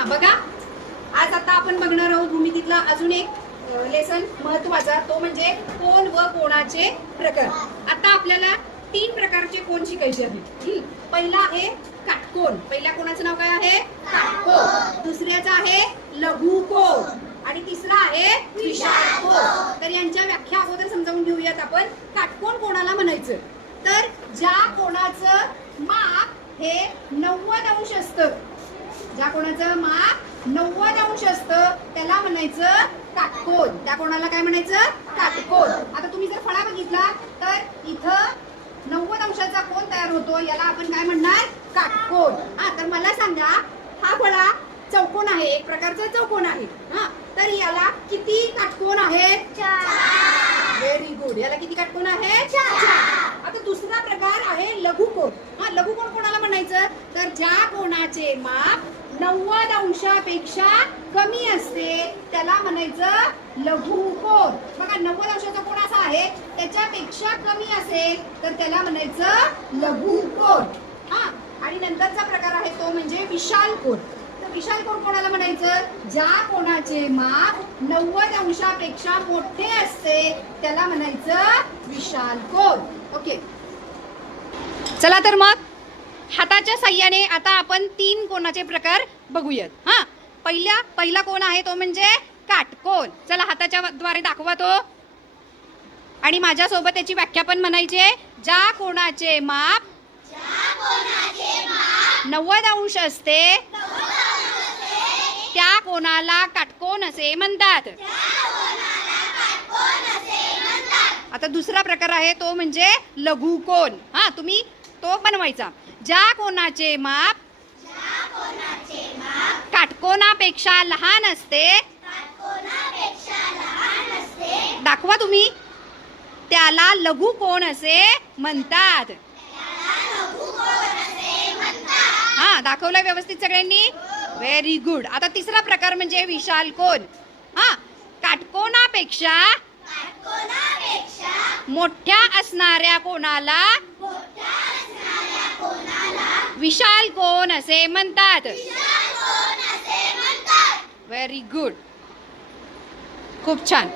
हा बघा. आज आता आपण बघणार आहोत भूमितीतला अजून एक लेसन महत्त्वाचा. तो म्हणजे कोण व कोणाचे प्रकार. आता आपल्याला तीन प्रकारचे कोण शिकायचे आहेत. पहिला आहे काटकोण पहिल्या कोणाचं नाव काय आहे? काटकोण दुसऱ्याचं आहे लघुकोण आणि तिसरा आहे विशाल तर यांच्या व्याख्या अगोदर समजावून घेऊयात आपण. काटकोण कोणाला म्हणायचं? तर ज्या कोणाचं माप हे नव्वद अंश असतं. कोणाचं माप नव्वद अंश असतं त्याला म्हणायचं काटकोन त्या कोणाला काय म्हणायचं? काटकोन आता तुम्ही जर फळा बघितला तर इथं नव्वद अंशाचा कोण तयार होतो? याला आपण काय म्हणणार? काटकोन हा तर मला सांगा हा फळा चौकोन आहे एक प्रकारचा चौकोन आहे. हा तर याला किती काटकोन आहेत व्हेरी गुड याला किती काटकोन आहे? चार. आता दुसरा प्रकार आहे लघुकोन हा लघुकोन कोणाला म्हणायचं? तर ज्या कोनाचे माप नव्वद अंशापेक्षा कमी असते. त्याला म्हणायचं लघुकोन बघा नव्वद अंशाचा कोण असा आहे त्याच्यापेक्षा कमी असेल तर त्याला म्हणायचं लघुकोन हा आणि नंतरचा प्रकार आहे तो म्हणजे विशाल कोण तर विशाल कोण कोणाला म्हणायचं? ज्या कोणाचे माप नव्वद अंशापेक्षा मोठे असते त्याला म्हणायचं विशाल कोण ओके. चला तर मग. हाताच्या साह्याने आता आपण तीन कोणाचे प्रकार बघूयात. हा पहिल्या पहिला कोण आहे तो म्हणजे काटकोन चला हाताच्या द्वारे दाखवा तो. आणि माझ्यासोबत त्याची व्याख्या पण म्हणायची आहे. ज्या कोणाचे माप नव्वद अंश असते त्या कोणाला काटकोण असे म्हणतात. आता दुसरा प्रकार आहे तो म्हणजे लघु कोण हा तुम्ही तो बनवायचा. ज्या कोणाचे माप काटकोनापेक्षा लहान असते दाखवा तुम्ही. त्याला लघु कोण असे म्हणतात. हा दाखवलं व्यवस्थित सगळ्यांनी? व्हेरी गुड आता तिसरा प्रकार म्हणजे विशाल कोण? हा काटकोनापेक्षा मोठ्या असणाऱ्या कोणाला विशाल कोण असे म्हणतात? व्हेरी गुड खूप छान.